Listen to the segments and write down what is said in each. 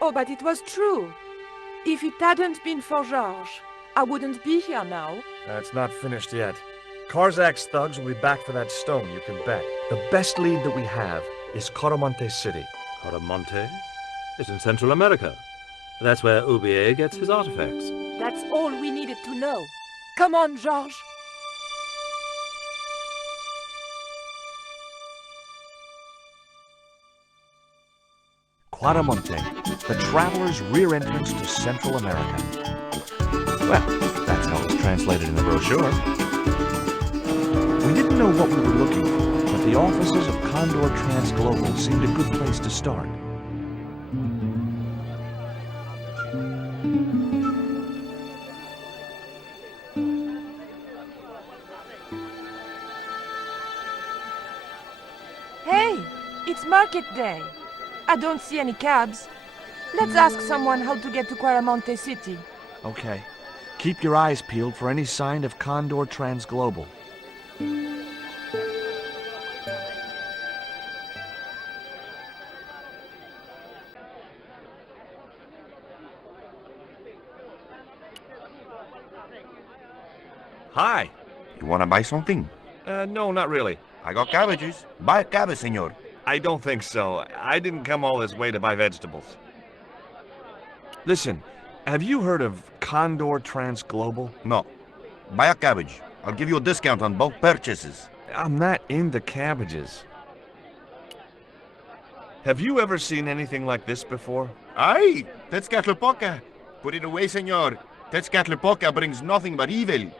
Oh, but it was true. If it hadn't been for Georges, I wouldn't be here now. It's not finished yet. Karzak's thugs will be back for that stone, you can bet. The best lead that we have is Quaramonte City. Quaramonte? It's in Central America. That's where Oubier gets his artifacts. That's all we needed to know. Come on, Georges. Quaramonte, the traveler's rear entrance to Central America. Well, that's how it's translated in the brochure. We didn't know what we were looking for, but the offices of Condor Transglobal seemed a good place to start. Hey, it's market day. I don't see any cabs. Let's ask someone how to get to Quaramonte City. Okay. Keep your eyes peeled for any sign of Condor Transglobal. Hi. You want to buy something? No, not really. I got cabbages. Buy a cabbage, senor. I don't think so. I didn't come all this way to buy vegetables. Listen, have you heard of Condor Transglobal? No. Buy a cabbage. I'll give you a discount on both purchases. I'm not into cabbages. Have you ever seen anything like this before? Aye, Tezcatlipoca. Put it away, senor. Tezcatlipoca brings nothing but evil.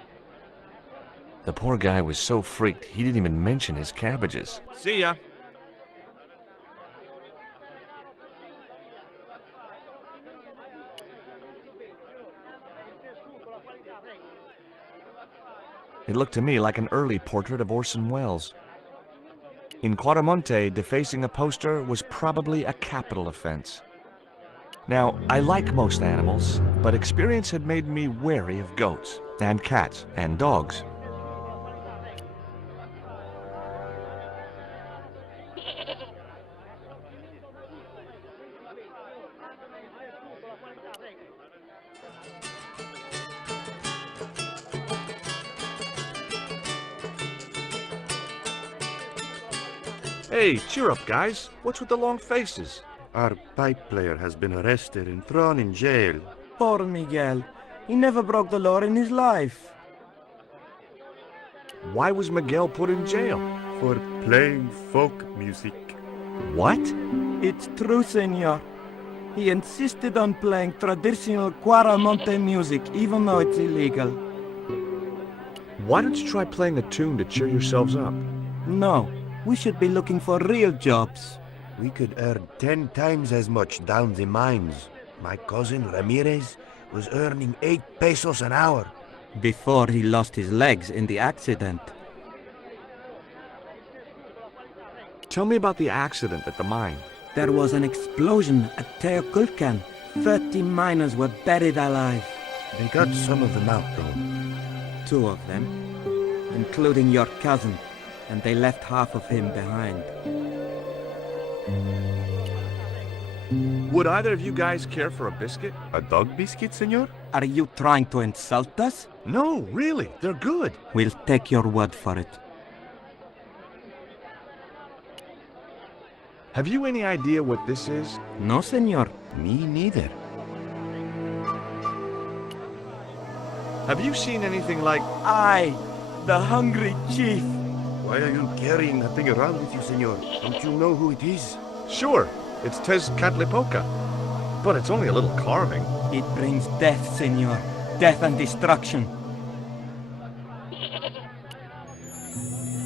The poor guy was so freaked, he didn't even mention his cabbages. See ya. It looked to me like an early portrait of Orson Welles. In Quaramonte, defacing a poster was probably a capital offense. Now, I like most animals, but experience had made me wary of goats, and cats, and dogs. Hey, cheer up, guys. What's with the long faces? Our pipe player has been arrested and thrown in jail. Poor Miguel. He never broke the law in his life. Why was Miguel put in jail? For playing folk music. What? It's true, senor. He insisted on playing traditional Quaramonte music, even though it's illegal. Why don't you try playing a tune to cheer yourselves up? No, we should be looking for real jobs. We could earn 10 times as much down the mines. My cousin Ramirez was earning 8 pesos an hour. Before he lost his legs in the accident. Tell me about the accident at the mine. There was an explosion at Teoculcan. 30 miners were buried alive. They got some of them out, though. 2 of them, including your cousin, and they left half of him behind. Would either of you guys care for a biscuit? A dog biscuit, senor? Are you trying to insult us? No, really. They're good. We'll take your word for it. Have you any idea what this is? No, senor. Me neither. Have you seen anything like... I, the hungry chief. Why are you carrying that thing around with you, senor? Don't you know who it is? Sure, it's Tezcatlipoca. But it's only a little carving. It brings death, senor. Death and destruction.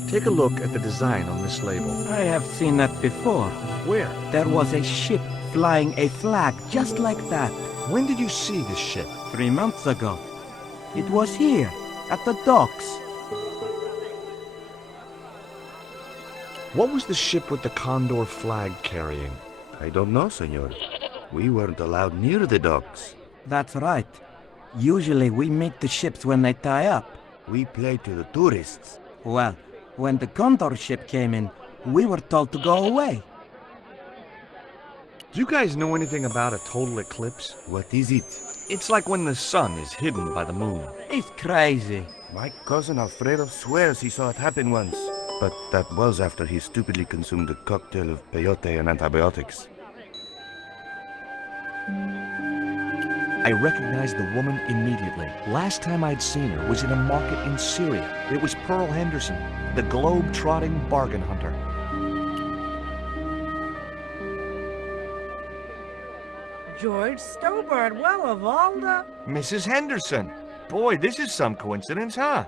Take a look at the design on this label. I have seen that before. Where? There was a ship flying a flag just like that. When did you see this ship? 3 months ago. It was here, at the docks. What was the ship with the condor flag carrying? I don't know, senor. We weren't allowed near the docks. That's right. Usually we meet the ships when they tie up. We play to the tourists. Well, when the Condor ship came in, we were told to go away. Do you guys know anything about a total eclipse? What is it? It's like when the sun is hidden by the moon. It's crazy. My cousin Alfredo swears he saw it happen once. But that was after he stupidly consumed a cocktail of peyote and antibiotics. I recognized the woman immediately. Last time I'd seen her was in a market in Syria. It was Pearl Henderson, the globe-trotting bargain hunter. George Stobbart, well, of all the... Mrs. Henderson! Boy, this is some coincidence, huh?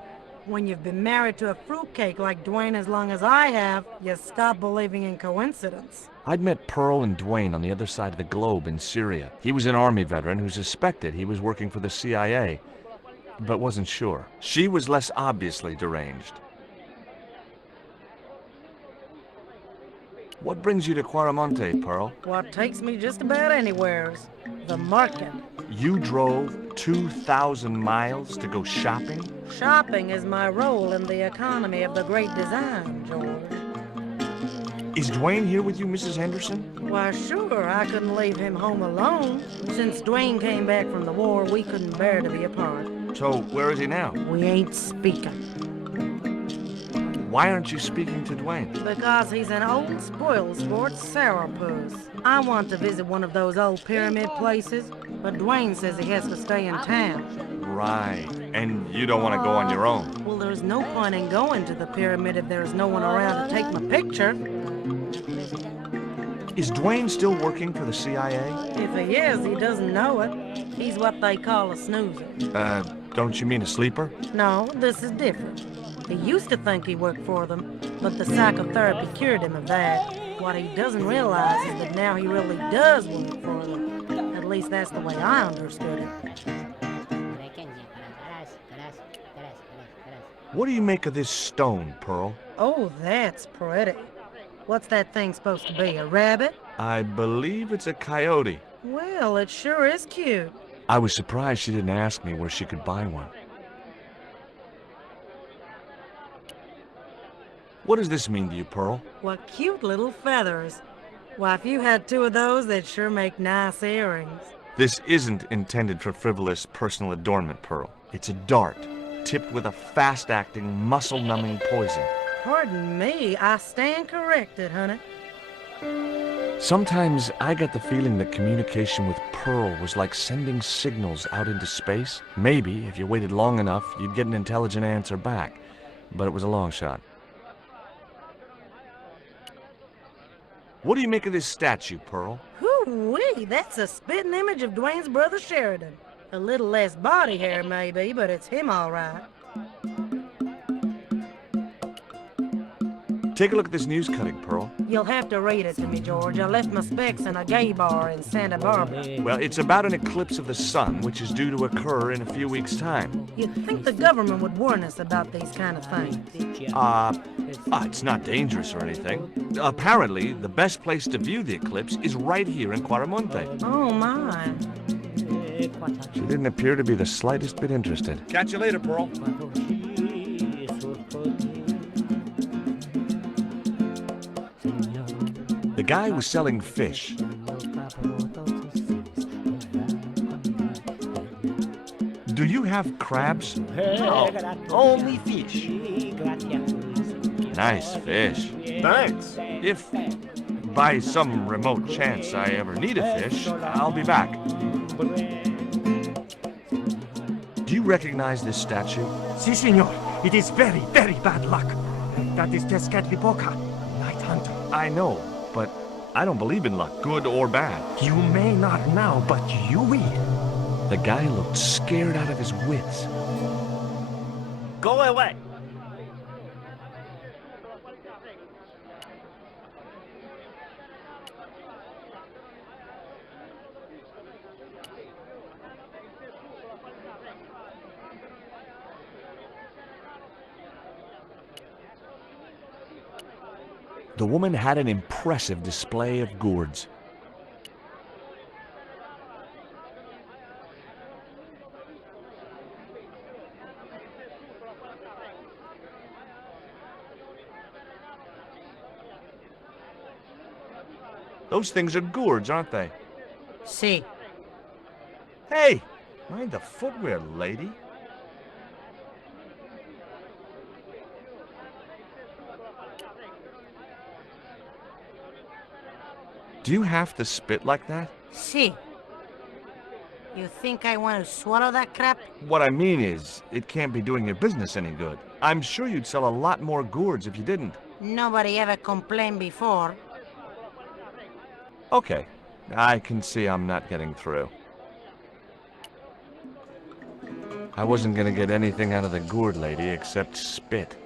When you've been married to a fruitcake like Dwayne as long as I have, you stop believing in coincidence. I'd met Pearl and Dwayne on the other side of the globe in Syria. He was an Army veteran who suspected he was working for the CIA, but wasn't sure. She was less obviously deranged. What brings you to Quaramonte, Pearl? What takes me just about anywheres? The market. You drove 2,000 miles to go shopping? Shopping is my role in the economy of the Great Design, George. Is Dwayne here with you, Mrs. Henderson? Why, sure, I couldn't leave him home alone. Since Dwayne came back from the war, we couldn't bear to be apart. So, where is he now? We ain't speaking. Why aren't you speaking to Dwayne? Because he's an old spoil sport sourpuss. I want to visit one of those old pyramid places, but Dwayne says he has to stay in town. Right. And you don't want to go on your own? Well, there's no point in going to the pyramid if there's no one around to take my picture. Is Dwayne still working for the CIA? If he is, he doesn't know it. He's what they call a snoozer. Don't you mean a sleeper? No, this is different. He used to think he worked for them, but the psychotherapy cured him of that. What he doesn't realize is that now he really does work for them. At least that's the way I understood it. What do you make of this stone, Pearl? Oh, that's pretty. What's that thing supposed to be, a rabbit? I believe it's a coyote. Well, it sure is cute. I was surprised she didn't ask me where she could buy one. What does this mean to you, Pearl? What cute little feathers. Why, if you had two of those, they'd sure make nice earrings. This isn't intended for frivolous personal adornment, Pearl. It's a dart, tipped with a fast-acting, muscle-numbing poison. Pardon me, I stand corrected, honey. Sometimes I get the feeling that communication with Pearl was like sending signals out into space. Maybe, if you waited long enough, you'd get an intelligent answer back. But it was a long shot. What do you make of this statue, Pearl? Hoo-wee, that's a spitting image of Dwayne's brother Sheridan. A little less body hair, maybe, but it's him all right. Take a look at this news cutting, Pearl. You'll have to read it to me, George. I left my specs in a gay bar in Santa Barbara. Well, it's about an eclipse of the sun, which is due to occur in a few weeks' time. You'd think the government would warn us about these kind of things. It's not dangerous or anything. Apparently, the best place to view the eclipse is right here in Quaramonte. Oh, my. She didn't appear to be the slightest bit interested. Catch you later, Pearl. The guy was selling fish. Do you have crabs? No, only fish. Nice fish. Thanks. If, by some remote chance, I ever need a fish, I'll be back. Do you recognize this statue? Si, senor. It is very, very bad luck. That is Tezcatlipoca, night hunter. I know, but I don't believe in luck, good or bad. You may not now, but you will. The guy looked scared out of his wits. Go away. The woman had an impressive display of gourds. Those things are gourds, aren't they? See. Hey! Mind the footwear, lady. Do you have to spit like that? See. You think I want to swallow that crap? What I mean is, it can't be doing your business any good. I'm sure you'd sell a lot more gourds if you didn't. Nobody ever complained before. Okay, I can see I'm not getting through. I wasn't gonna get anything out of the gourd lady except spit.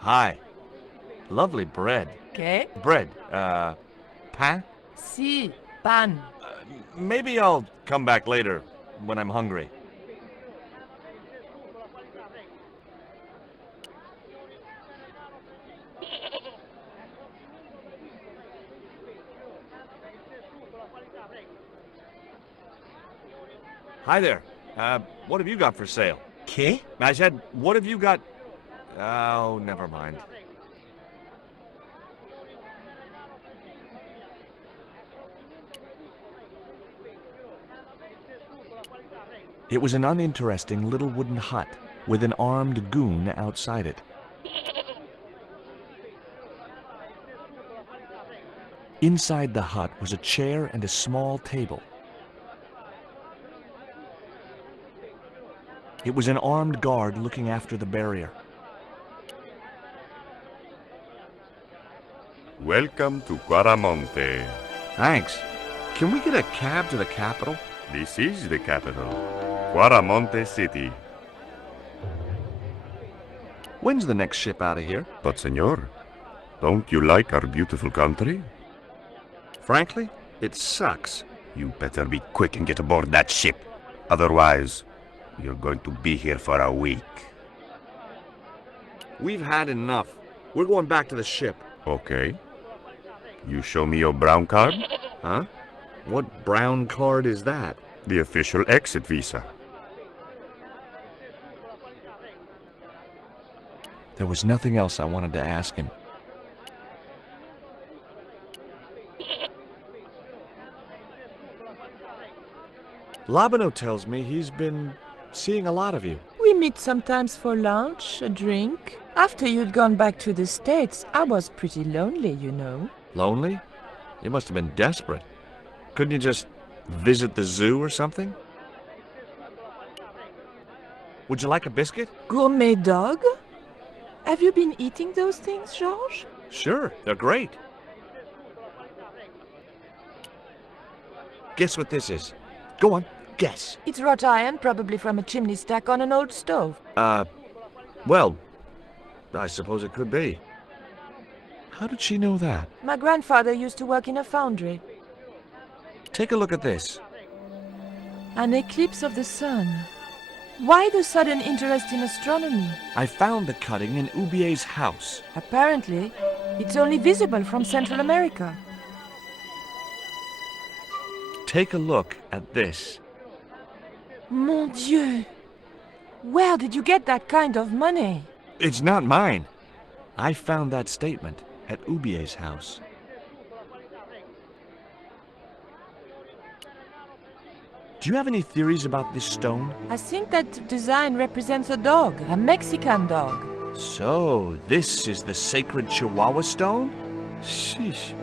Hi. Lovely bread. ¿Qué? Bread, pain? Sí, pan. Maybe I'll come back later when I'm hungry. Hi there. What have you got for sale? ¿Qué? I said, what have you got? Oh, never mind. It was an uninteresting little wooden hut with an armed goon outside it. Inside the hut was a chair and a small table. It was an armed guard looking after the barrier. Welcome to Quaramonte. Thanks. Can we get a cab to the capital? This is the capital, Quaramonte City. When's the next ship out of here? But, senor, don't you like our beautiful country? Frankly, it sucks. You better be quick and get aboard that ship. Otherwise, you're going to be here for a week. We've had enough. We're going back to the ship. Okay. You show me your brown card? Huh? What brown card is that? The official exit visa. There was nothing else I wanted to ask him. Labano tells me he's been seeing a lot of you. We meet sometimes for lunch, a drink. After you'd gone back to the States, I was pretty lonely, you know. Lonely? You must have been desperate. Couldn't you just visit the zoo or something? Would you like a biscuit? Gourmet dog? Have you been eating those things, Georges? Sure, they're great. Guess what this is? Go on, guess. It's wrought iron, probably from a chimney stack on an old stove. Well, I suppose it could be. How did she know that? My grandfather used to work in a foundry. Take a look at this. An eclipse of the sun. Why the sudden interest in astronomy? I found the cutting in Oubier's house. Apparently, it's only visible from Central America. Take a look at this. Mon Dieu! Where did you get that kind of money? It's not mine. I found that statement at Oubier's house. Do you have any theories about this stone? I think that design represents a dog, a Mexican dog. So, this is the sacred Chihuahua stone? Sheesh.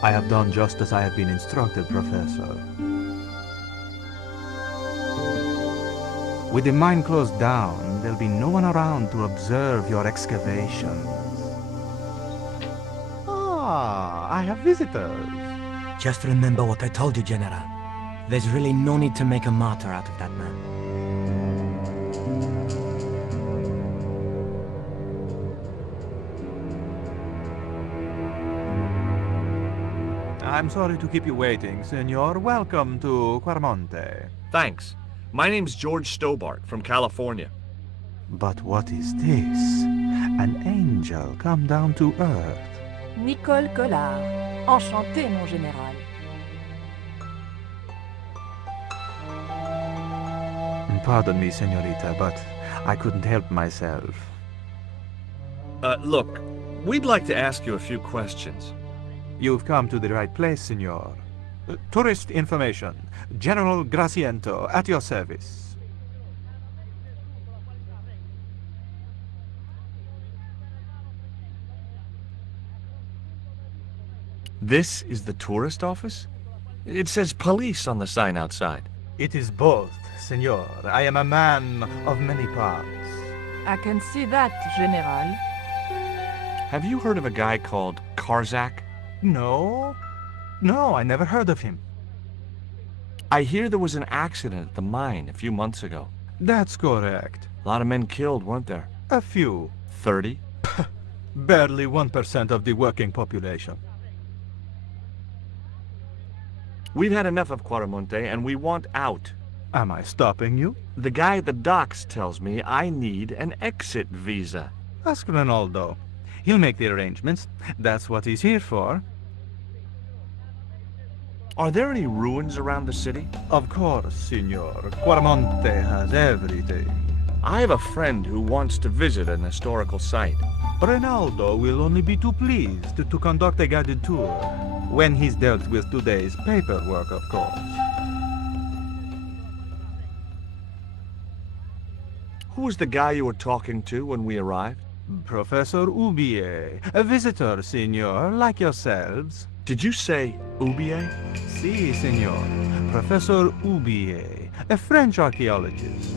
I have done just as I have been instructed, Professor. With the mine closed down, there'll be no one around to observe your excavations. Ah, I have visitors. Just remember what I told you, General. There's really no need to make a martyr out of that man. I'm sorry to keep you waiting, senor. Welcome to Quaramonte. Thanks. My name's George Stobbart from California. But what is this? An angel come down to earth. Nicole Collard. Enchanté, mon général. Pardon me, senorita, but I couldn't help myself. Look, we'd like to ask you a few questions. You've come to the right place, senor. Tourist information. General Graciento, at your service. This is the tourist office? It says police on the sign outside. It is both, senor. I am a man of many parts. I can see that, General. Have you heard of a guy called Karzak? No. No, I never heard of him. I hear there was an accident at the mine a few months ago. That's correct. A lot of men killed, weren't there? A few. 30? Barely 1% of the working population. We've had enough of Quaramonte, and we want out. Am I stopping you? The guy at the docks tells me I need an exit visa. Ask Ronaldo. He'll make the arrangements. That's what he's here for. Are there any ruins around the city? Of course, senor. Quaramonte has everything. I have a friend who wants to visit an historical site. Ronaldo will only be too pleased to conduct a guided tour. When he's dealt with today's paperwork, of course. Who was the guy you were talking to when we arrived? Professor Oubier, a visitor, senor, like yourselves. Did you say Oubier? Si, senor. Professor Oubier, a French archaeologist.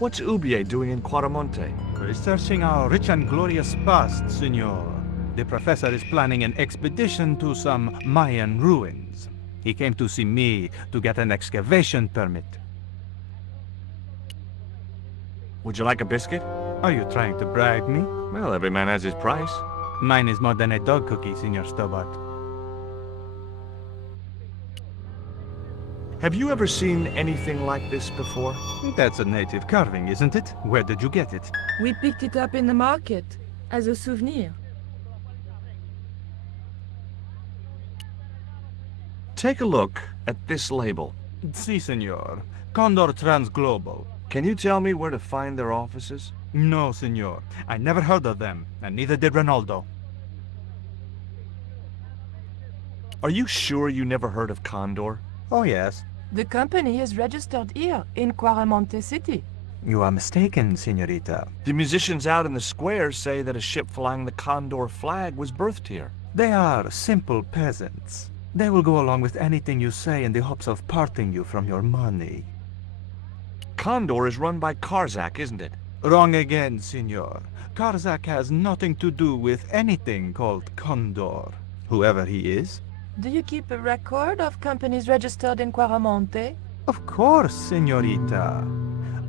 What's Oubier doing in Quaramonte? Researching our rich and glorious past, senor. The professor is planning an expedition to some Mayan ruins. He came to see me to get an excavation permit. Would you like a biscuit? Are you trying to bribe me? Well, every man has his price. Mine is more than a dog cookie, Senor Stobbart. Have you ever seen anything like this before? That's a native carving, isn't it? Where did you get it? We picked it up in the market as a souvenir. Take a look at this label. Si, senor. Condor Transglobal. Can you tell me where to find their offices? No, senor. I never heard of them, and neither did Ronaldo. Are you sure you never heard of Condor? Oh, yes. The company is registered here in Quaramonte City. You are mistaken, senorita. The musicians out in the square say that a ship flying the Condor flag was berthed here. They are simple peasants. They will go along with anything you say in the hopes of parting you from your money. Condor is run by Karzak, isn't it? Wrong again, senor. Karzak has nothing to do with anything called Condor, whoever he is. Do you keep a record of companies registered in Quaramonte? Of course, senorita.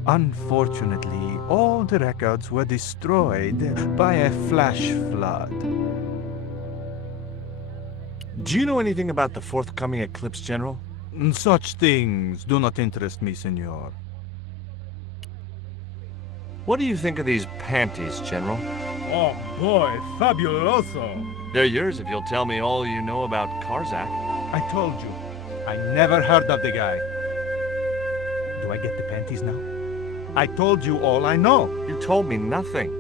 Unfortunately, all the records were destroyed by a flash flood. Do you know anything about the forthcoming eclipse, General? Such things do not interest me, senor. What do you think of these panties, General? Oh boy, fabuloso! They're yours if you'll tell me all you know about Karzak. I told you, I never heard of the guy. Do I get the panties now? I told you all I know. You told me nothing.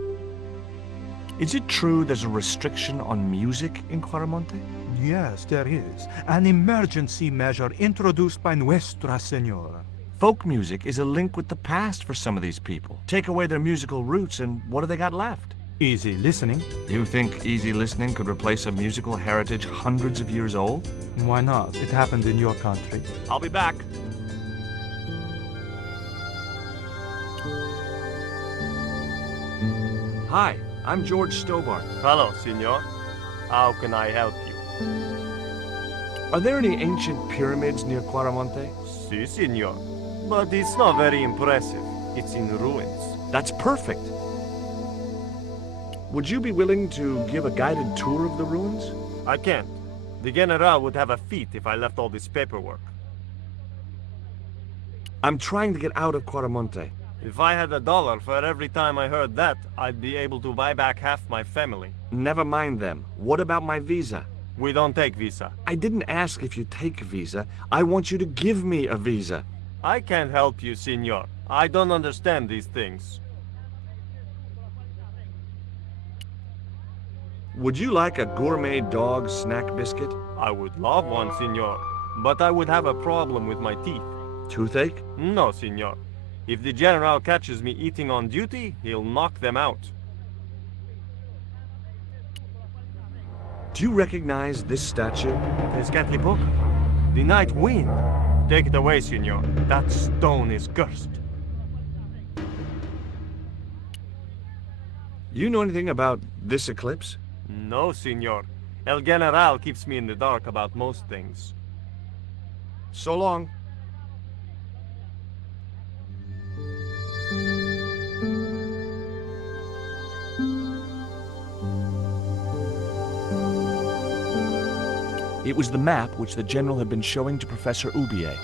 Is it true there's a restriction on music in Quaramonte? Yes, there is. An emergency measure introduced by Nuestra Senora. Folk music is a link with the past for some of these people. Take away their musical roots and what do they got left? Easy listening. Do you think easy listening could replace a musical heritage hundreds of years old? Why not? It happened in your country. I'll be back. Hi, I'm George Stobbart. Hello, senor. How can I help you? Are there any ancient pyramids near Quaramonte? Si, senor. But it's not very impressive. It's in ruins. That's perfect. Would you be willing to give a guided tour of the ruins? I can't. The General would have a fit if I left all this paperwork. I'm trying to get out of Quaramonte. If I had $1 for every time I heard that, I'd be able to buy back half my family. Never mind them. What about my visa? We don't take visa. I didn't ask if you take a visa. I want you to give me a visa. I can't help you, senor. I don't understand these things. Would you like a gourmet dog snack biscuit? I would love one, senor. But I would have a problem with my teeth. Toothache? No, senor. If the General catches me eating on duty, he'll knock them out. Do you recognize this statue? Tezcatlipoca. The night wind. Take it away, senor. That stone is cursed. You know anything about this eclipse? No, senor. El General keeps me in the dark about most things. So long. It was the map which the general had been showing to Professor Oubier.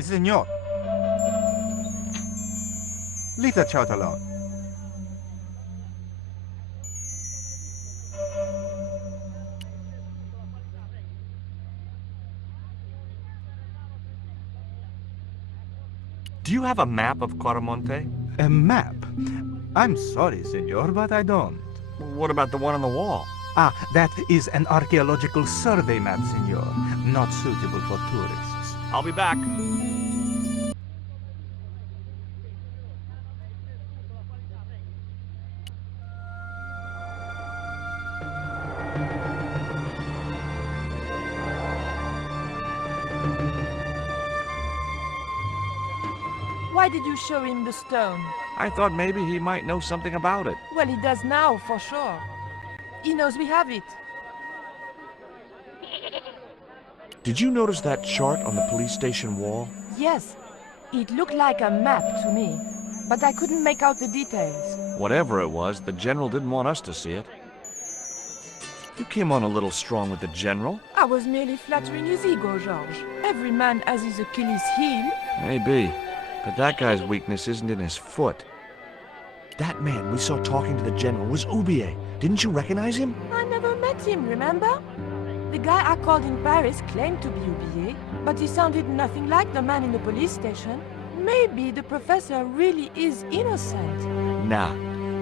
Senor. Leave the child alone. Do you have a map of Quaramonte? A map? I'm sorry, senor, but I don't. What about the one on the wall? Ah, that is an archaeological survey map, senor. Not suitable for tourists. I'll be back. Why did you show him the stone? I thought maybe he might know something about it. Well, he does now, for sure. He knows we have it. Did you notice that chart on the police station wall? Yes. It looked like a map to me, but I couldn't make out the details. Whatever it was, the general didn't want us to see it. You came on a little strong with the general. I was merely flattering his ego, Georges. Every man has his Achilles heel. Maybe, but that guy's weakness isn't in his foot. That man we saw talking to the general was Oubier. Didn't you recognize him? I never met him, remember? The guy I called in Paris claimed to be Oubier, but he sounded nothing like the man in the police station. Maybe the professor really is innocent. Nah,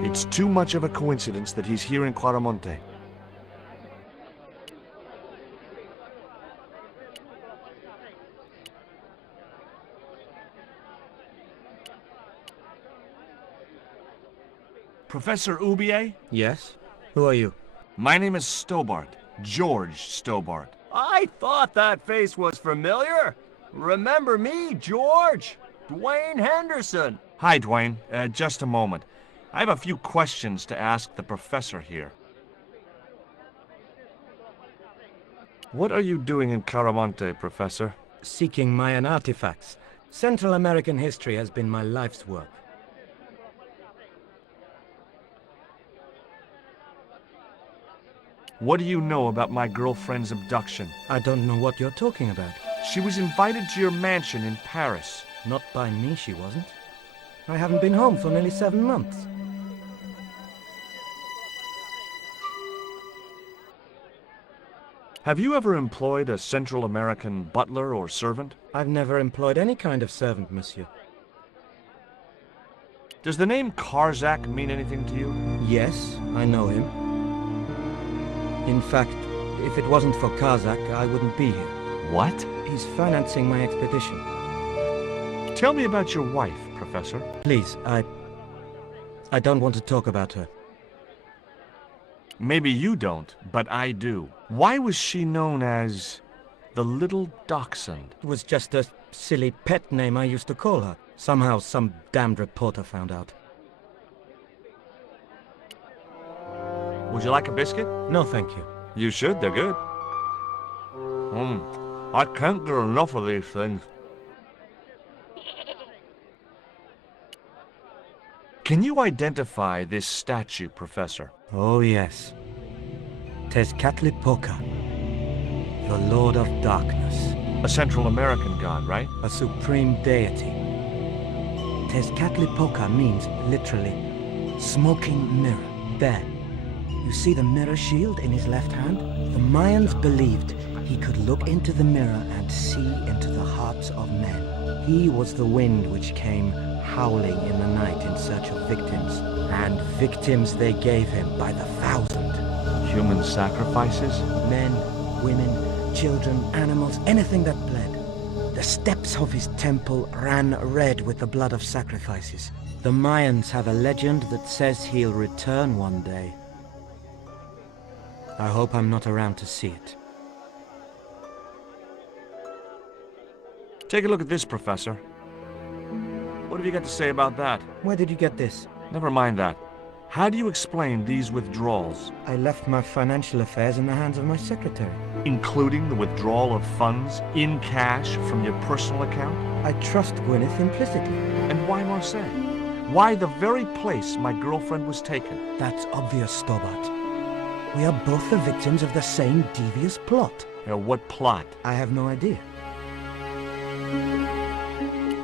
it's too much of a coincidence that he's here in Quaramonte. Professor Oubier? Yes? Who are you? My name is Stobbart. George Stobbart. I thought that face was familiar. Remember me, George? Dwayne Henderson. Hi, Dwayne. Just a moment. I have a few questions to ask the professor here. What are you doing in Quaramonte, Professor? Seeking Mayan artifacts. Central American history has been my life's work. What do you know about my girlfriend's abduction? I don't know what you're talking about. She was invited to your mansion in Paris. Not by me, she wasn't. I haven't been home for nearly 7 months. Have you ever employed a Central American butler or servant? I've never employed any kind of servant, monsieur. Does the name Karzak mean anything to you? Yes, I know him. In fact, if it wasn't for Kazakh, I wouldn't be here. What? He's financing my expedition. Tell me about your wife, Professor. Please, I don't want to talk about her. Maybe you don't, but I do. Why was she known as the Little Dachshund? It was just a silly pet name I used to call her. Somehow some damned reporter found out. Would you like a biscuit? No, thank you. You should, they're good. I can't get enough of these things. Can you identify this statue, Professor? Oh, yes. Tezcatlipoca, the Lord of Darkness. A Central American god, right? A supreme deity. Tezcatlipoca means, literally, smoking mirror. There. You see the mirror shield in his left hand? The Mayans believed he could look into the mirror and see into the hearts of men. He was the wind which came howling in the night in search of victims. And victims they gave him by the thousand. Human sacrifices? Men, women, children, animals, anything that bled. The steps of his temple ran red with the blood of sacrifices. The Mayans have a legend that says he'll return one day. I hope I'm not around to see it. Take a look at this, Professor. What have you got to say about that? Where did you get this? Never mind that. How do you explain these withdrawals? I left my financial affairs in the hands of my secretary. Including the withdrawal of funds in cash from your personal account? I trust Gwyneth implicitly. And why Marseille? Why the very place my girlfriend was taken? That's obvious, Stobbart. We are both the victims of the same devious plot. What plot? I have no idea.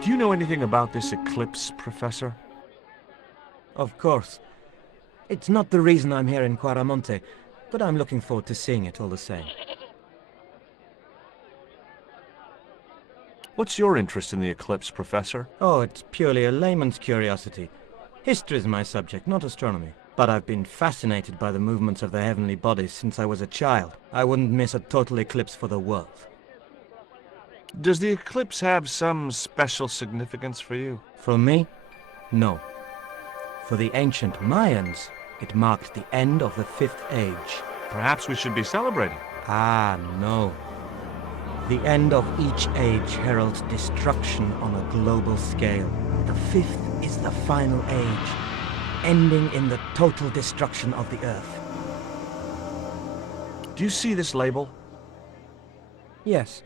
Do you know anything about this eclipse, Professor? Of course. It's not the reason I'm here in Quaramonte, but I'm looking forward to seeing it all the same. What's your interest in the eclipse, Professor? Oh, it's purely a layman's curiosity. History's my subject, not astronomy. But I've been fascinated by the movements of the heavenly bodies since I was a child. I wouldn't miss a total eclipse for the world. Does the eclipse have some special significance for you? For me? No. For the ancient Mayans, it marked the end of the Fifth Age. Perhaps we should be celebrating. Ah, no. The end of each age heralds destruction on a global scale. The fifth is the final age, ending in the total destruction of the Earth. Do you see this label? Yes.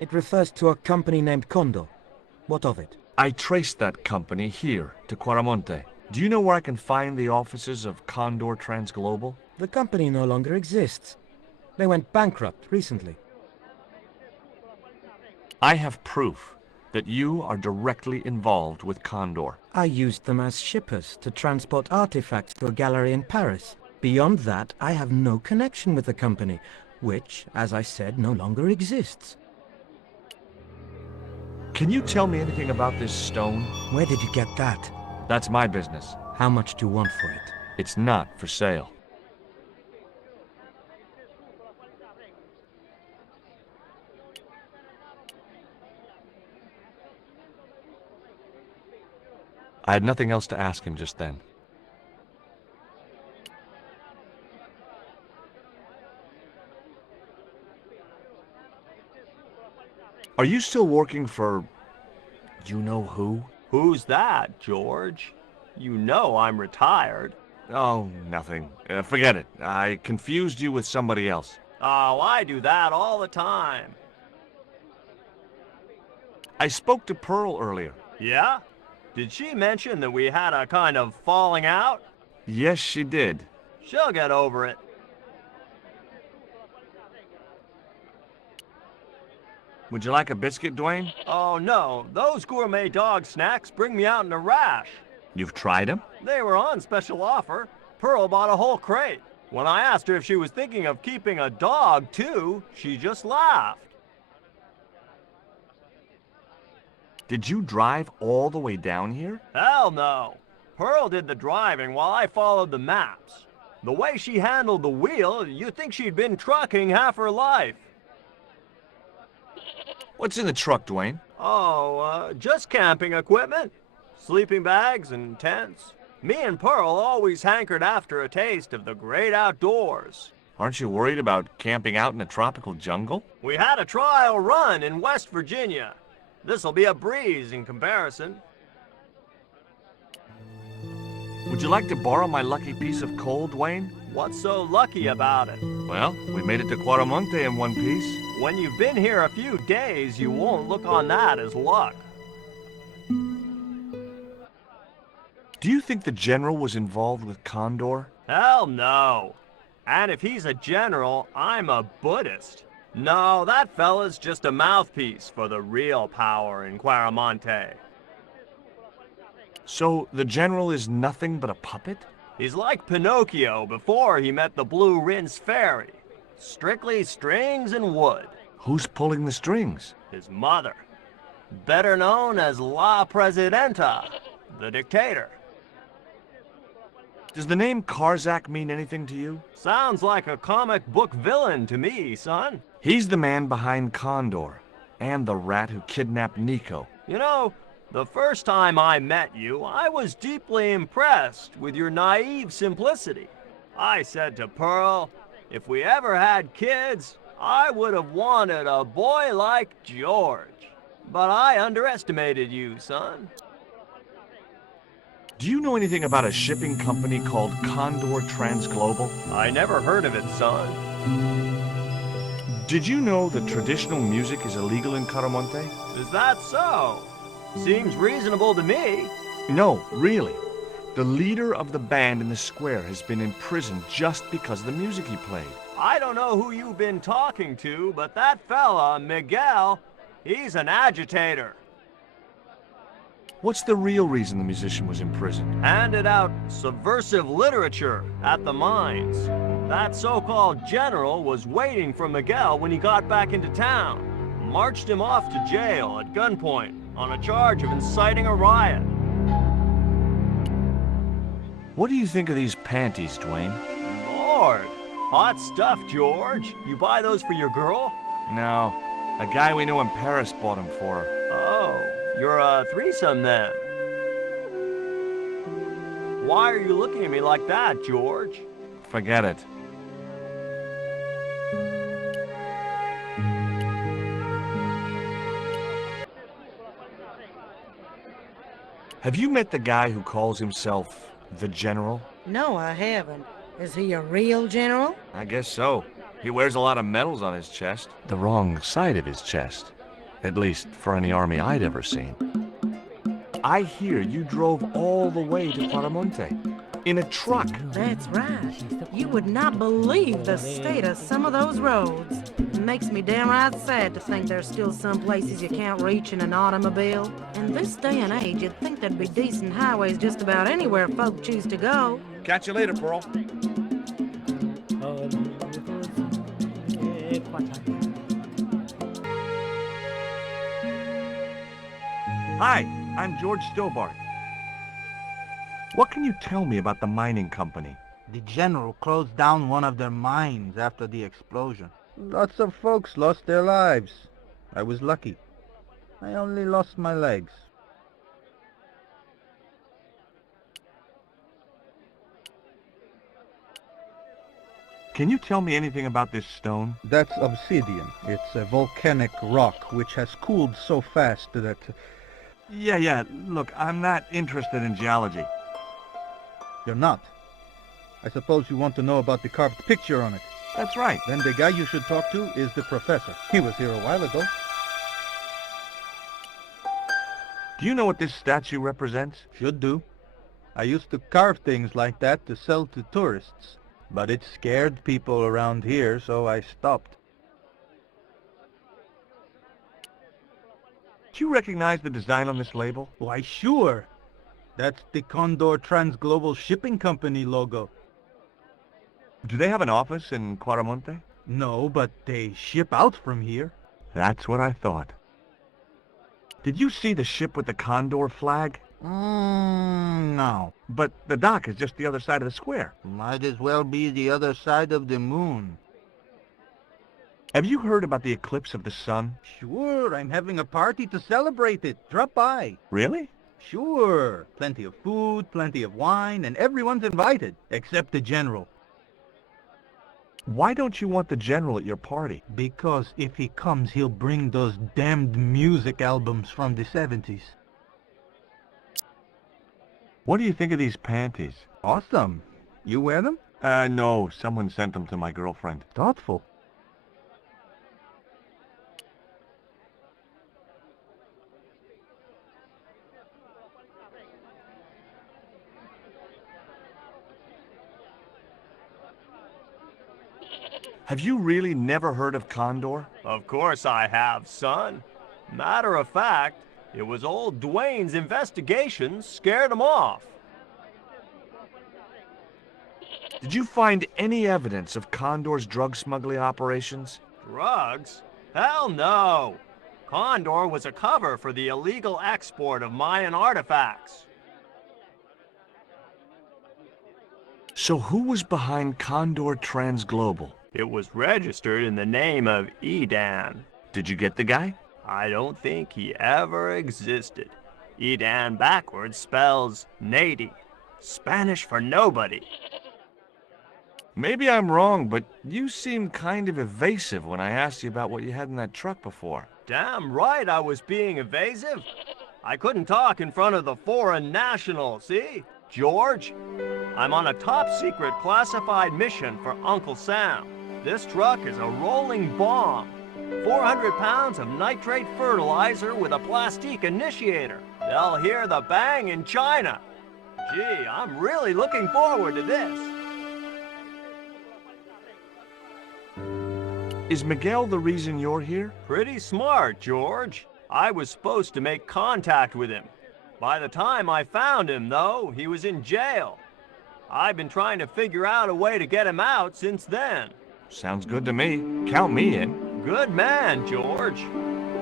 It refers to a company named Condor. What of it? I traced that company here to Quaramonte. Do you know where I can find the offices of Condor Transglobal? The company no longer exists. They went bankrupt recently. I have proof that you are directly involved with Condor. I used them as shippers to transport artifacts to a gallery in Paris. Beyond that, I have no connection with the company, which, as I said, no longer exists. Can you tell me anything about this stone? Where did you get that? That's my business. How much do you want for it? It's not for sale. I had nothing else to ask him just then. Are you still working for... you know who? Who's that, George? You know I'm retired. Oh, nothing. Forget it. I confused you with somebody else. Oh, I do that all the time. I spoke to Pearl earlier. Yeah? Did she mention that we had a kind of falling out? Yes, she did. She'll get over it. Would you like a biscuit, Dwayne? Oh, no. Those gourmet dog snacks bring me out in a rash. You've tried them? They were on special offer. Pearl bought a whole crate. When I asked her if she was thinking of keeping a dog, too, she just laughed. Did you drive all the way down here? Hell no. Pearl did the driving while I followed the maps. The way she handled the wheel, you'd think she'd been trucking half her life. What's in the truck, Dwayne? Oh, just camping equipment. Sleeping bags and tents. Me and Pearl always hankered after a taste of the great outdoors. Aren't you worried about camping out in a tropical jungle? We had a trial run in West Virginia. This'll be a breeze in comparison. Would you like to borrow my lucky piece of coal, Dwayne? What's so lucky about it? Well, we made it to Quaramonte in one piece. When you've been here a few days, you won't look on that as luck. Do you think the general was involved with Condor? Hell no. And if he's a general, I'm a Buddhist. No, that fella's just a mouthpiece for the real power in Quaramonte. So the general is nothing but a puppet? He's like Pinocchio before he met the Blue Rinse Fairy. Strictly strings and wood. Who's pulling the strings? His mother. Better known as La Presidenta, the dictator. Does the name Karzak mean anything to you? Sounds like a comic book villain to me, son. He's the man behind Condor, and the rat who kidnapped Nico. You know, the first time I met you, I was deeply impressed with your naive simplicity. I said to Pearl, if we ever had kids, I would have wanted a boy like George. But I underestimated you, son. Do you know anything about a shipping company called Condor Transglobal? I never heard of it, son. Did you know that traditional music is illegal in Quaramonte? Is that so? Seems reasonable to me. No, really. The leader of the band in the square has been imprisoned just because of the music he played. I don't know who you've been talking to, but that fella, Miguel, he's an agitator. What's the real reason the musician was imprisoned? Handed out subversive literature at the mines. That so-called general was waiting for Miguel when he got back into town. Marched him off to jail at gunpoint on a charge of inciting a riot. What do you think of these panties, Dwayne? Lord, hot stuff, George. You buy those for your girl? No. A guy we knew in Paris bought them for her. Oh. You're a threesome, then. Why are you looking at me like that, George? Forget it. Have you met the guy who calls himself the General? No, I haven't. Is he a real general? I guess so. He wears a lot of medals on his chest. The wrong side of his chest. At least for any army I'd ever seen. I hear you drove all the way to Quaramonte in a truck. That's right. You would not believe the state of some of those roads. It makes me downright sad to think there's still some places you can't reach in an automobile. In this day and age, you'd think there'd be decent highways just about anywhere folk choose to go. Catch you later, Pearl. Hi, I'm George Stobbart. What can you tell me about the mining company? The general closed down one of their mines after the explosion. Lots of folks lost their lives. I was lucky. I only lost my legs. Can you tell me anything about this stone? That's obsidian. It's a volcanic rock which has cooled so fast that... Yeah. Look, I'm not interested in geology. You're not? I suppose you want to know about the carved picture on it. That's right. Then the guy you should talk to is the professor. He was here a while ago. Do you know what this statue represents? Should do. I used to carve things like that to sell to tourists. But it scared people around here, so I stopped. Do you recognize the design on this label? Why, sure. That's the Condor Transglobal Shipping Company logo. Do they have an office in Quaramonte? No, but they ship out from here. That's what I thought. Did you see the ship with the Condor flag? No. But the dock is just the other side of the square. Might as well be the other side of the moon. Have you heard about the eclipse of the sun? Sure, I'm having a party to celebrate it. Drop by. Really? Sure. Plenty of food, plenty of wine, and everyone's invited, except the general. Why don't you want the general at your party? Because if he comes, he'll bring those damned music albums from the 70s. What do you think of these panties? Awesome. You wear them? No. Someone sent them to my girlfriend. Thoughtful. Have you really never heard of Condor? Of course I have, son. Matter of fact, it was old Dwayne's investigation scared him off. Did you find any evidence of Condor's drug smuggling operations? Drugs? Hell no! Condor was a cover for the illegal export of Mayan artifacts. So who was behind Condor Transglobal? It was registered in the name of Edan. Did you get the guy? I don't think he ever existed. Edan backwards spells Nady, Spanish for nobody. Maybe I'm wrong, but you seemed kind of evasive when I asked you about what you had in that truck before. Damn right I was being evasive. I couldn't talk in front of the foreign national, see? George, I'm on a top-secret classified mission for Uncle Sam. This truck is a rolling bomb. 400 pounds of nitrate fertilizer with a plastique initiator. They'll hear the bang in China. Gee, I'm really looking forward to this. Is Miguel the reason you're here? Pretty smart, George. I was supposed to make contact with him. By the time I found him, though, he was in jail. I've been trying to figure out a way to get him out since then. Sounds good to me. Count me in. Good man, George.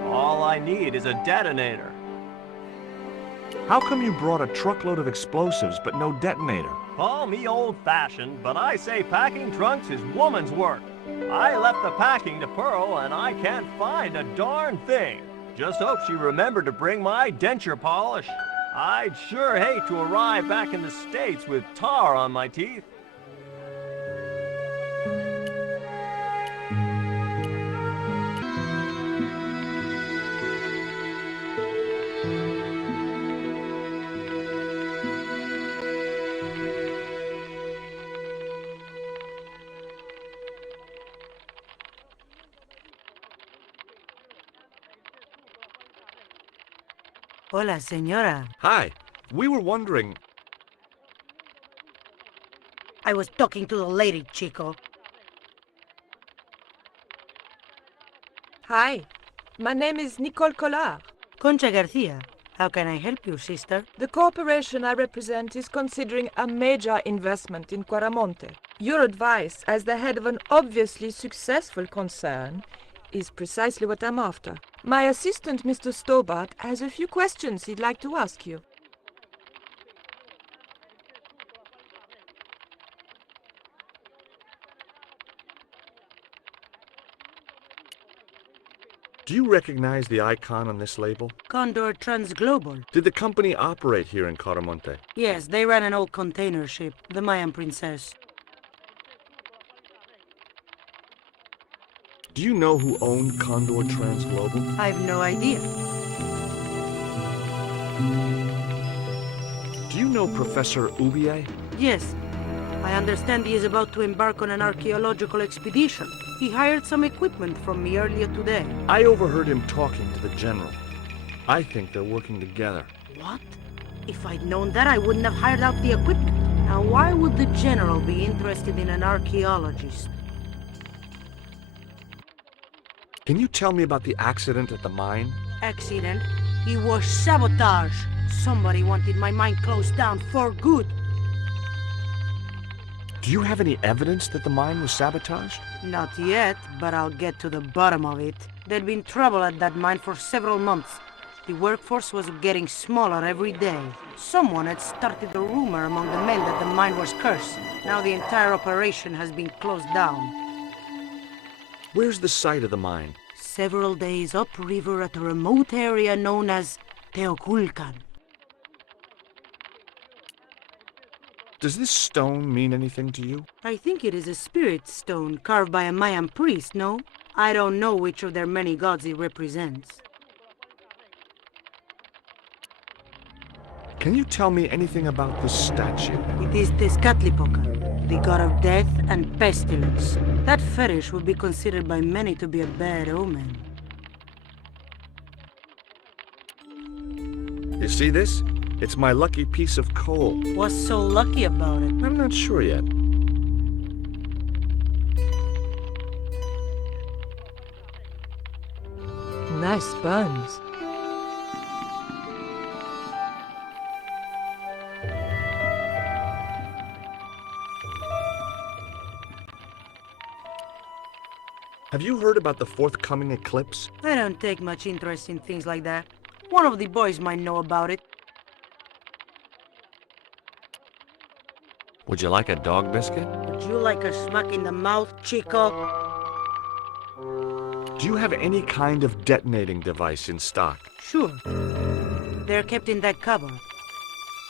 All I need is a detonator. How come you brought a truckload of explosives but no detonator? Call me old-fashioned, but I say packing trunks is woman's work. I left the packing to Pearl, and I can't find a darn thing. Just hope she remembered to bring my denture polish. I'd sure hate to arrive back in the States with tar on my teeth. Hola, señora. Hi. We were wondering... I was talking to the lady, Chico. Hi, my name is Nicole Collard. Concha Garcia. How can I help you, sister? The corporation I represent is considering a major investment in Quaramonte. Your advice, as the head of an obviously successful concern, is precisely what I'm after. My assistant, Mr. Stobbart, has a few questions he'd like to ask you. Do you recognize the icon on this label? Condor Transglobal. Did the company operate here in Quaramonte? Yes, they ran an old container ship, the Mayan Princess. Do you know who owned Condor Transglobal? I've no idea. Do you know Professor Oubier? Yes. I understand he is about to embark on an archaeological expedition. He hired some equipment from me earlier today. I overheard him talking to the general. I think they're working together. What? If I'd known that, I wouldn't have hired out the equipment. Now, why would the general be interested in an archaeologist? Can you tell me about the accident at the mine? Accident? It was sabotage. Somebody wanted my mine closed down for good. Do you have any evidence that the mine was sabotaged? Not yet, but I'll get to the bottom of it. There'd been trouble at that mine for several months. The workforce was getting smaller every day. Someone had started a rumor among the men that the mine was cursed. Now the entire operation has been closed down. Where's the site of the mine? Several days upriver at a remote area known as Teoculcan. Does this stone mean anything to you? I think it is a spirit stone carved by a Mayan priest, no? I don't know which of their many gods it represents. Can you tell me anything about this statue? It is Tezcatlipoca, the god of death and pestilence. That fetish would be considered by many to be a bad omen. You see this? It's my lucky piece of coal. What's so lucky about it? I'm not sure yet. Nice buns. Have you heard about the forthcoming eclipse? I don't take much interest in things like that. One of the boys might know about it. Would you like a dog biscuit? Would you like a smack in the mouth, Chico? Do you have any kind of detonating device in stock? Sure. They're kept in that cupboard.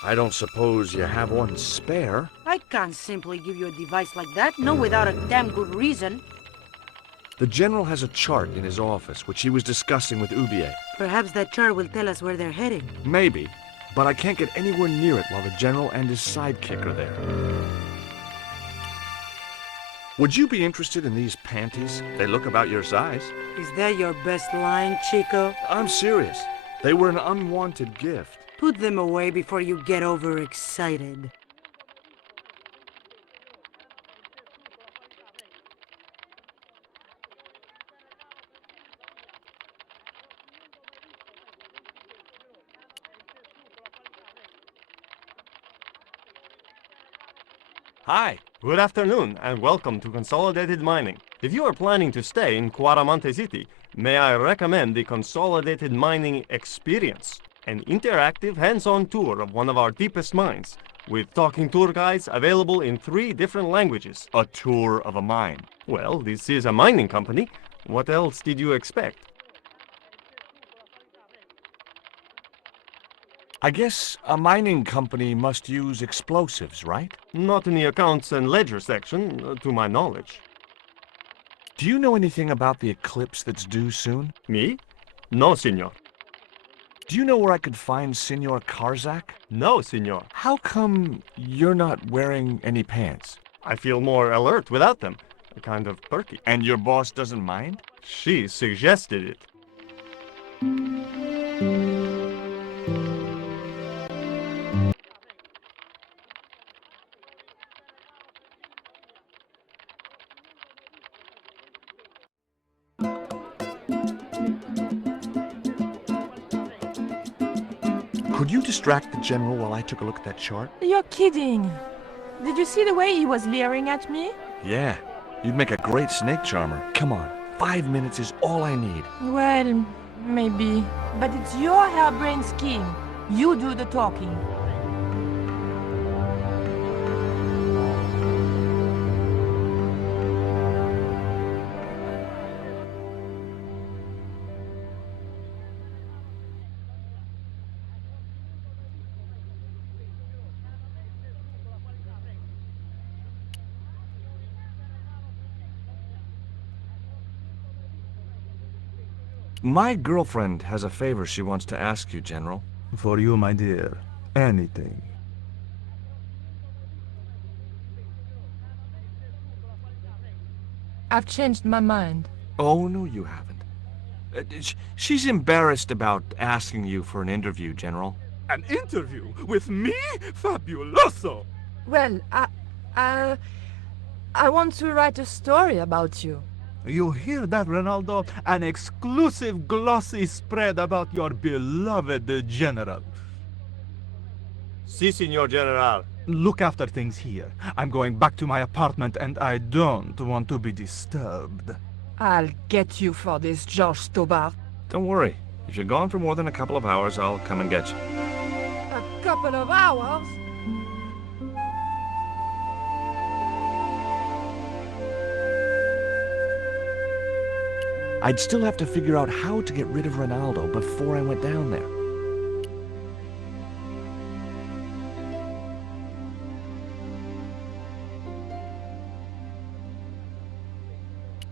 I don't suppose you have one spare? I can't simply give you a device like that, not without a damn good reason. The General has a chart in his office, which he was discussing with Oubier. Perhaps that chart will tell us where they're heading. Maybe, but I can't get anywhere near it while the General and his sidekick are there. Would you be interested in these panties? They look about your size. Is that your best line, Chico? I'm serious. They were an unwanted gift. Put them away before you get overexcited. Hi, good afternoon, and welcome to Consolidated Mining. If you are planning to stay in Quaramonte City, may I recommend the Consolidated Mining Experience, an interactive hands-on tour of one of our deepest mines, with talking tour guides available in 3 different languages. A tour of a mine. Well, this is a mining company. What else did you expect? I guess a mining company must use explosives, right? Not in the accounts and ledger section, to my knowledge. Do you know anything about the eclipse that's due soon? Me? No, senor. Do you know where I could find Senor Karzak? No, senor. How come you're not wearing any pants? I feel more alert without them. Kind of perky. And your boss doesn't mind? She suggested it. Could you distract the General while I took a look at that chart? You're kidding. Did you see the way he was leering at me? Yeah. You'd make a great snake charmer. Come on. 5 minutes is all I need. Well, maybe. But it's your harebrained scheme. You do the talking. My girlfriend has a favor she wants to ask you, General. For you, my dear. Anything. I've changed my mind. Oh, no, you haven't. She's embarrassed about asking you for an interview, General. An interview with me? Fabuloso! Well, I want to write a story about you. You hear that, Ronaldo? An exclusive glossy spread about your beloved General. Si, Senor General. Look after things here. I'm going back to my apartment and I don't want to be disturbed. I'll get you for this, George Stobbart. Don't worry. If you're gone for more than a couple of hours, I'll come and get you. A couple of hours? I'd still have to figure out how to get rid of Ronaldo before I went down there.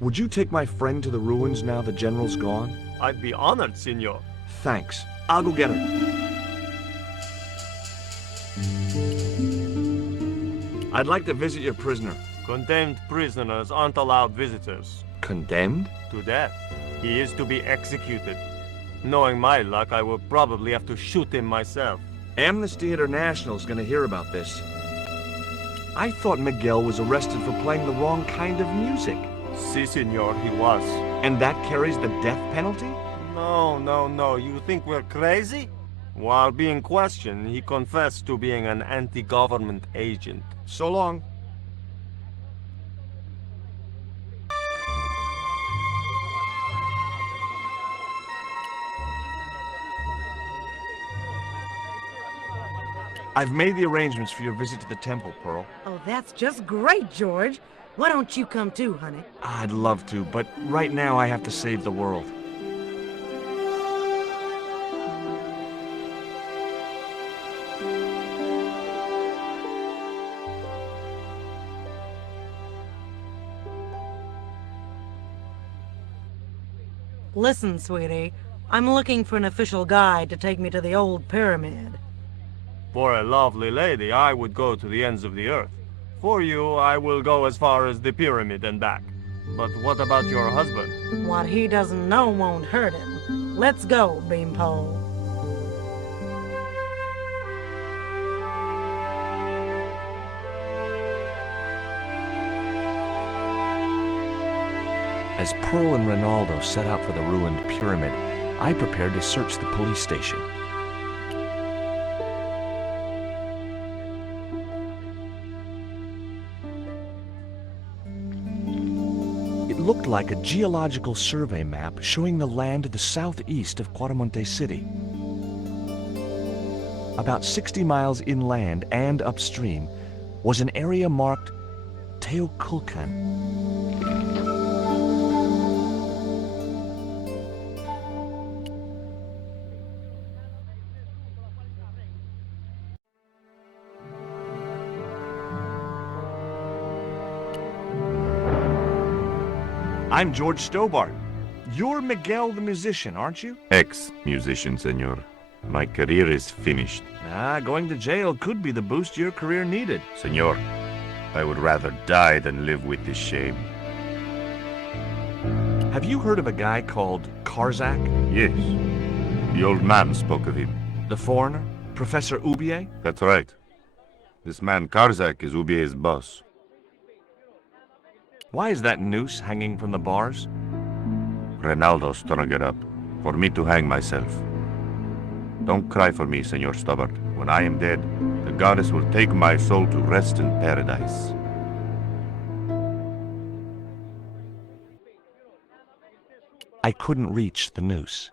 Would you take my friend to the ruins now the General's gone? I'd be honored, senor. Thanks. I'll go get her. I'd like to visit your prisoner. Condemned prisoners aren't allowed visitors. Condemned? To death. He is to be executed. Knowing my luck, I will probably have to shoot him myself. Amnesty International's gonna hear about this. I thought Miguel was arrested for playing the wrong kind of music. Si, senor, he was. And that carries the death penalty? No. You think we're crazy? While being questioned, he confessed to being an anti-government agent. So long. I've made the arrangements for your visit to the temple, Pearl. Oh, that's just great, George. Why don't you come too, honey? I'd love to, but right now I have to save the world. Listen, sweetie, I'm looking for an official guide to take me to the old pyramid. For a lovely lady, I would go to the ends of the earth. For you, I will go as far as the pyramid and back. But what about your husband? What he doesn't know won't hurt him. Let's go, Beanpole. As Pearl and Ronaldo set out for the ruined pyramid, I prepared to search the police station. It looked like a geological survey map showing the land to the southeast of Quaramonte City. About 60 miles inland and upstream was an area marked Teoculcan. I'm George Stobbart. You're Miguel the musician, aren't you? Ex-musician, senor. My career is finished. Going to jail could be the boost your career needed. Senor, I would rather die than live with this shame. Have you heard of a guy called Karzak? Yes. The old man spoke of him. The foreigner? Professor Oubier? That's right. This man Karzak is Oubier's boss. Why is that noose hanging from the bars? Ronaldo strung it up, for me to hang myself. Don't cry for me, Senor Stobbart. When I am dead, the goddess will take my soul to rest in paradise. I couldn't reach the noose.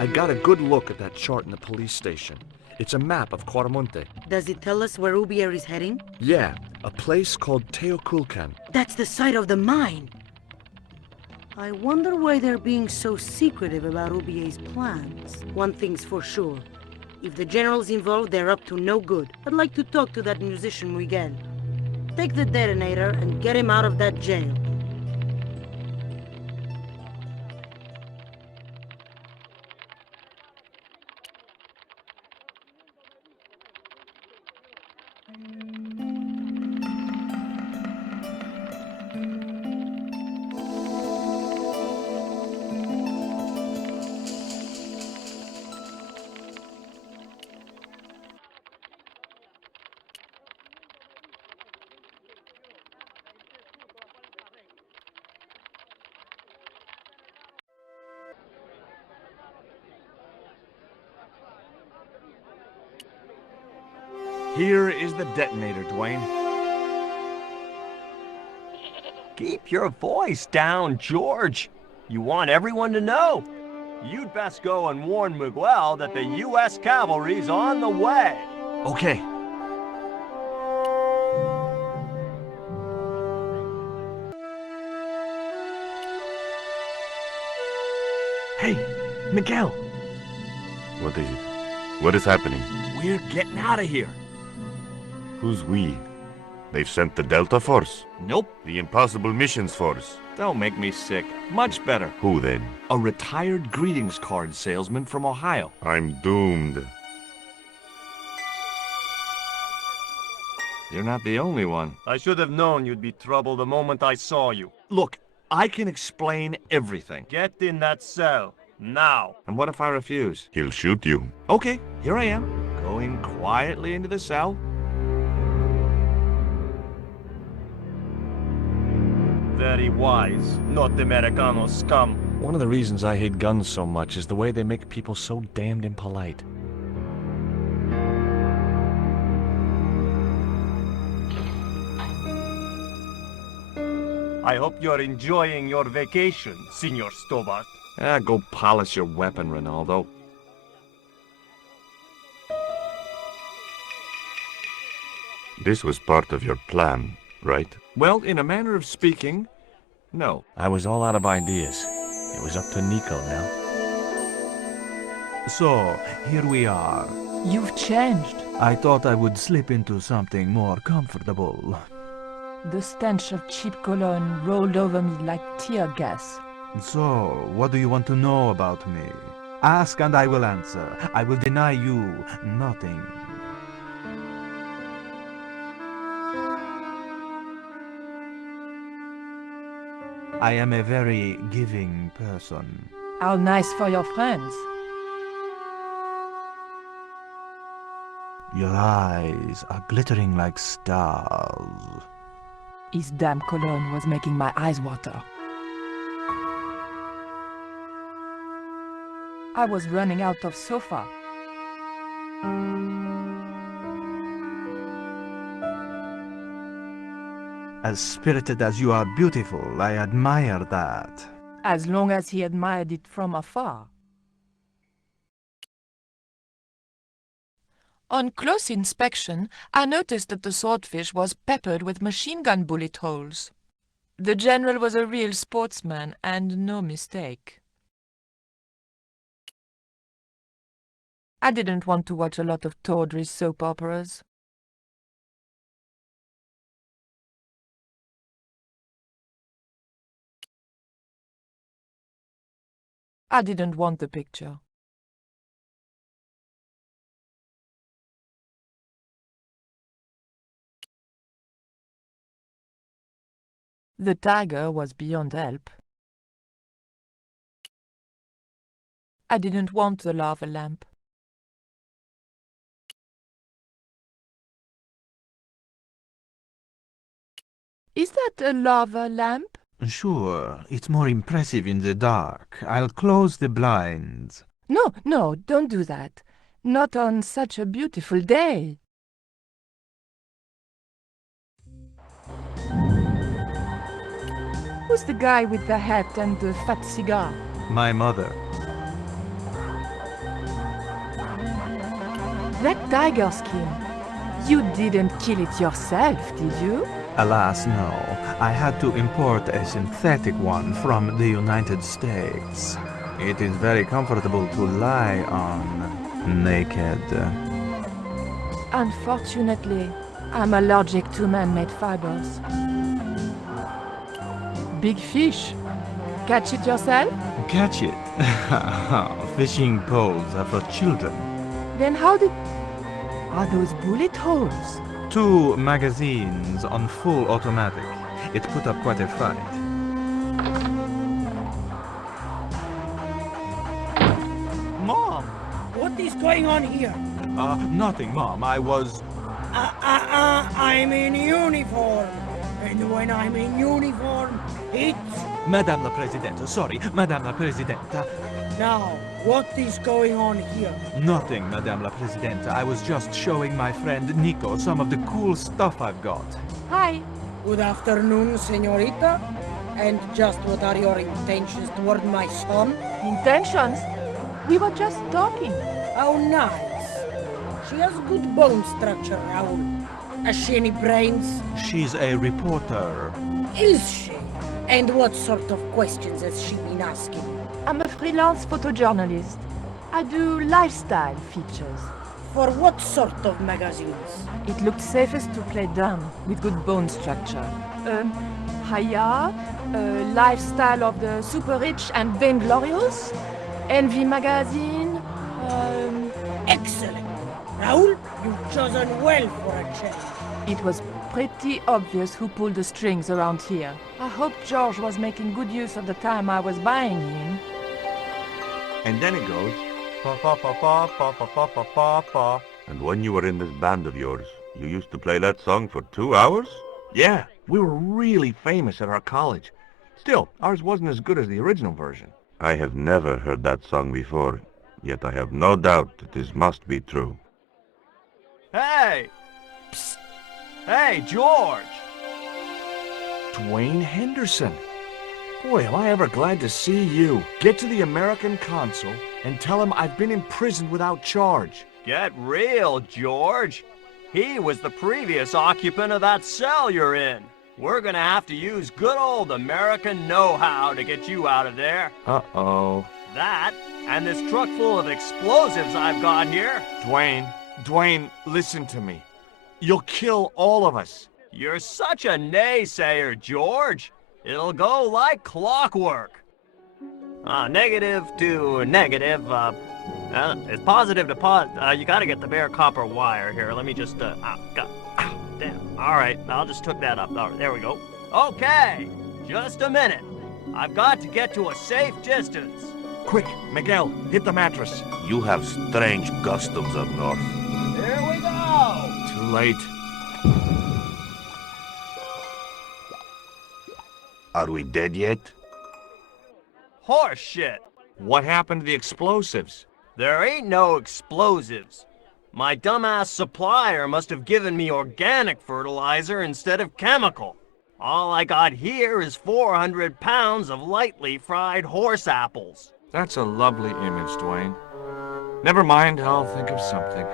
I got a good look at that chart in the police station. It's a map of Quaramonte. Does it tell us where Oubier is heading? Yeah, a place called Teoculcan. That's the site of the mine. I wonder why they're being so secretive about Oubier's plans. One thing's for sure. If the general's involved, they're up to no good. I'd like to talk to that musician Miguel. Take the detonator and get him out of that jail. Here is the detonator, Dwayne. Keep your voice down, George. You want everyone to know. You'd best go and warn Miguel that the U.S. cavalry's on the way. Okay. Hey, Miguel. What is it? What is happening? We're getting out of here. Who's we? They've sent the Delta Force? Nope. The Impossible Missions Force? Don't make me sick. Much better. Who then? A retired greetings card salesman from Ohio. I'm doomed. You're not the only one. I should have known you'd be trouble the moment I saw you. Look, I can explain everything. Get in that cell, now. And what if I refuse? He'll shoot you. Okay, here I am, going quietly into the cell. Very wise, not Americano scum. One of the reasons I hate guns so much is the way they make people so damned impolite. I hope you're enjoying your vacation, Senor Stobbart. Go polish your weapon, Ronaldo. This was part of your plan, right? Well, in a manner of speaking, no. I was all out of ideas. It was up to Nico now. So, here we are. You've changed. I thought I would slip into something more comfortable. The stench of cheap cologne rolled over me like tear gas. So, what do you want to know about me? Ask and I will answer. I will deny you nothing. I am a very giving person. How nice for your friends. Your eyes are glittering like stars. His damn cologne was making my eyes water. I was running out of sofa. As spirited as you are beautiful, I admire that. As long as he admired it from afar. On close inspection, I noticed that the swordfish was peppered with machine gun bullet holes. The general was a real sportsman, and no mistake. I didn't want to watch a lot of tawdry soap operas. I didn't want the picture. The tiger was beyond help. I didn't want the lava lamp. Is that a lava lamp? Sure, it's more impressive in the dark. I'll close the blinds. No, don't do that. Not on such a beautiful day. Who's the guy with the hat and the fat cigar? My mother. That tiger skin. You didn't kill it yourself, did you? Alas, no. I had to import a synthetic one from the United States. It is very comfortable to lie on, naked. Unfortunately, I'm allergic to man-made fibers. Big fish. Catch it yourself? Catch it? Fishing poles are for children. Then how did... Are those bullet holes? 2 magazines on full automatic. It put up quite a fight. Mom! What is going on here? Nothing, Mom. I was... I'm in uniform. And when I'm in uniform, it's... Madame la Presidente, sorry, Madame la Presidenta. Now, what is going on here? Nothing, Madame la Presidenta. I was just showing my friend Nico some of the cool stuff I've got. Hi. Good afternoon, señorita. And just what are your intentions toward my son? Intentions? We were just talking. How nice. She has good bone structure, Raoul. Has she any brains? She's a reporter. Is she? And what sort of questions has she been asking? I'm a freelance photojournalist. I do lifestyle features. For what sort of magazines? It looked safest to play dumb, with good bone structure. Haya, Lifestyle of the Super Rich and Vainglorious, Envy Magazine, Excellent! Raoul, you've chosen well for a change. It was pretty obvious who pulled the strings around here. I hope George was making good use of the time I was buying him. And then it goes... Pa pa pa pa pa pa pa pa pa pa. And when you were in this band of yours, you used to play that song for 2 hours? Yeah, we were really famous at our college. Still, ours wasn't as good as the original version. I have never heard that song before, yet I have no doubt that this must be true. Hey! Psst! Hey, George! Dwayne Henderson. Boy, am I ever glad to see you. Get to the American consul and tell him I've been imprisoned without charge. Get real, George. He was the previous occupant of that cell you're in. We're gonna have to use good old American know-how to get you out of there. Uh-oh. That, and this truck full of explosives I've got here. Dwayne, listen to me. You'll kill all of us. You're such a naysayer, George. It'll go like clockwork. Negative to negative, it's positive to you gotta get the bare copper wire here. Let me just, damn. All right, I'll just hook that up. All right, there we go. Okay, just a minute. I've got to get to a safe distance. Quick, Miguel, hit the mattress. You have strange customs up north. Here we go. Too late. Are we dead yet? Horse shit. What happened to the explosives? There ain't no explosives. My dumbass supplier must have given me organic fertilizer instead of chemical. All I got here is 400 pounds of lightly fried horse apples. That's a lovely image, Dwayne. Never mind, I'll think of something.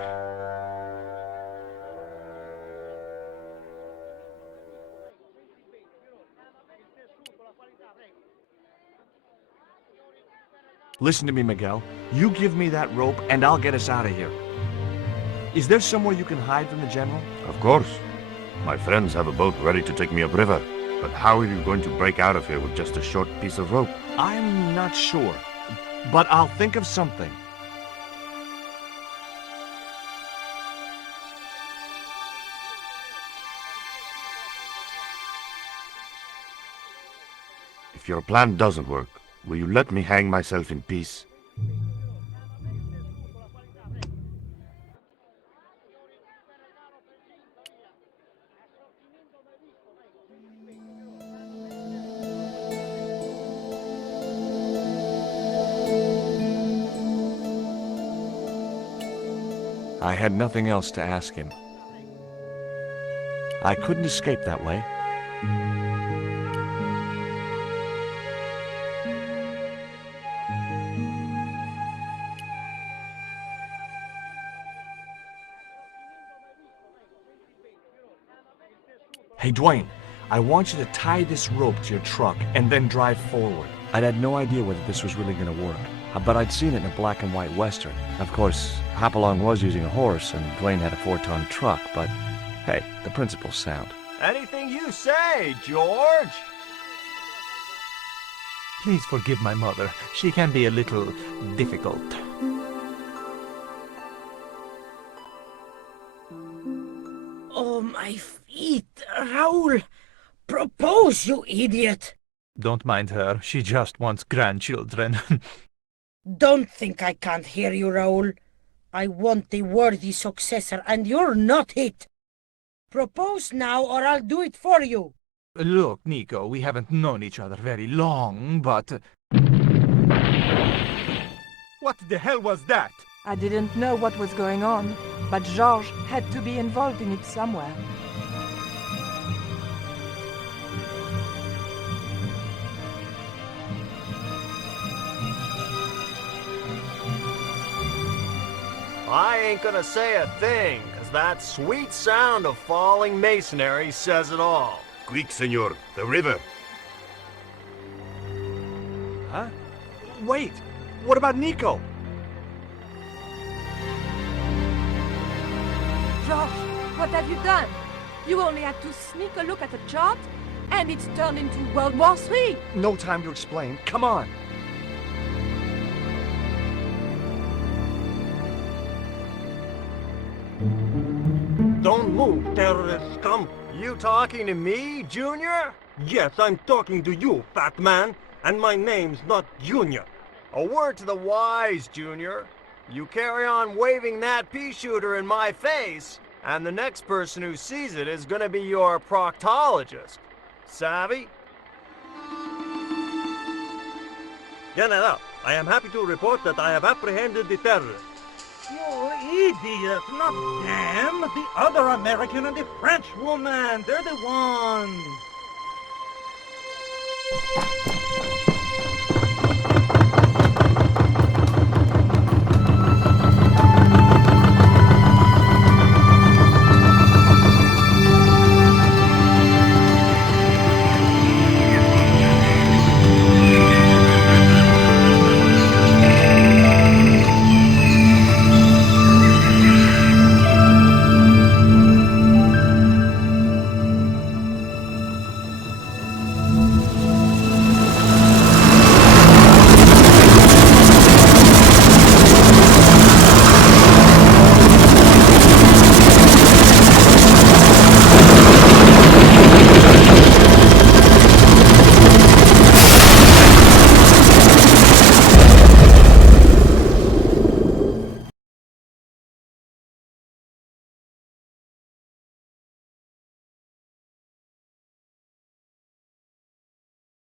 Listen to me, Miguel. You give me that rope and I'll get us out of here. Is there somewhere you can hide from the General? Of course. My friends have a boat ready to take me upriver. But how are you going to break out of here with just a short piece of rope? I'm not sure, but I'll think of something. If your plan doesn't work, will you let me hang myself in peace? I had nothing else to ask him. I couldn't escape that way. Hey, Dwayne, I want you to tie this rope to your truck and then drive forward. I'd had no idea whether this was really going to work, but I'd seen it in a black and white Western. Of course, Hopalong was using a horse and Dwayne had a 4-ton truck, but hey, the principle's sound. Anything you say, George. Please forgive my mother. She can be a little difficult. Oh, my feet, Raoul! Propose, you idiot! Don't mind her. She just wants grandchildren. Don't think I can't hear you, Raoul. I want the worthy successor, and you're not it. Propose now, or I'll do it for you. Look, Nico, we haven't known each other very long, but... What the hell was that? I didn't know what was going on, but Georges had to be involved in it somewhere. I ain't gonna say a thing, 'cause that sweet sound of falling masonry says it all. Quick, senor, the river. Huh? Wait, what about Nico? Georges, what have you done? You only had to sneak a look at the chart, and it's turned into World War III. No time to explain. Come on. Don't move, terrorist scum. You talking to me, Junior? Yes, I'm talking to you, fat man, and my name's not Junior. A word to the wise, Junior. You carry on waving that pea shooter in my face, and the next person who sees it is gonna be your proctologist. Savvy? General, I am happy to report that I have apprehended the terrorists. You idiot, not them. The other American and the French woman. They're the ones.